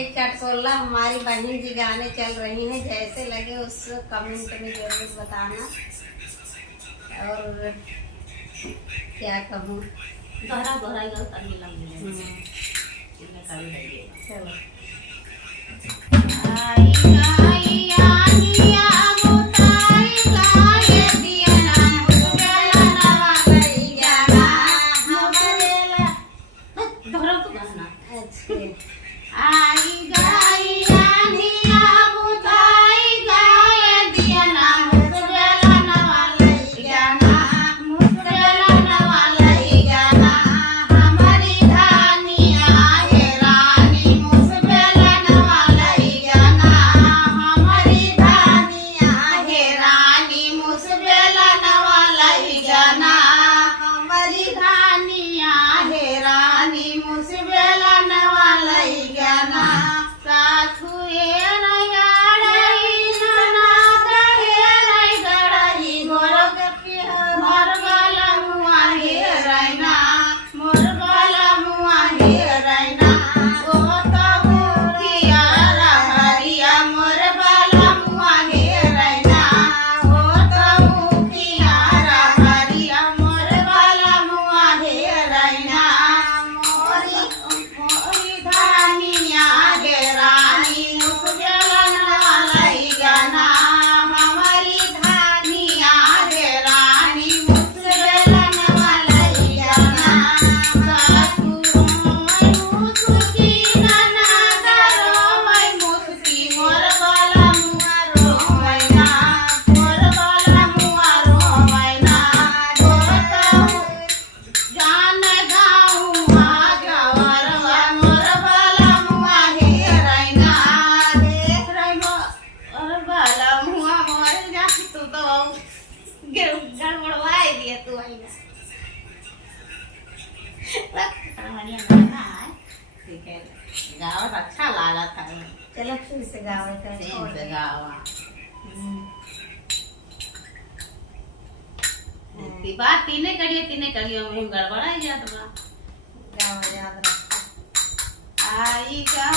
एक चटकोला हमारी बहन जी गाने चल रही हैं, जैसे लगे उस कमेंट में जरूर बताना। और क्या कहूँ, दोहरा दोहरा चलो आई आई आनिया मुताई गाए दिया ना मुगला नवा गई जाना हमरे ला। दोहरा तो गाना। अच्छे आई गाई आनिया मुताई गाए दिया ना मुगला नवा लई जाना मुगला नवा लई जाना हमारी धानिया है रानी मुगला नवा लई जाना हमारी धानिया है रानी मुगला नवा लई जाना हमारी धानिया है रानी मुगला नवा लई जाना सासू ये नयाड़ई ननद हे रई गड़ई गोरग के मोर गला मुआ हे रैना मोर गला मुआ हे रैना ओ तबु किया हरिया मोर गला मुआ हे रैना ओ तबु किया हरिया मोर गला मुआ हे रैना मोरी मोरी धानिया गे रानी मुगलन वालई गाना हमारी धानिया गे रानी मुगलन वालई गाना सासू मैं मुसकी नाना करो मैं मुसकी मोर गला मुआ रोवैना मोर गला मुआ रोवैना गोतऊ जान गाऊं गवरवा मोर गला मुआ हे रैना देख रही मोर गला मुआ मोर जा तू तो गड़बड़वाई दिया तू आईना ठीक है गावत अच्छा लगा था। चलो फिर से गावे का सेम से गावा बात तीने करियो हम गड़बड़ा जात बा। गावे याद रखो आई गा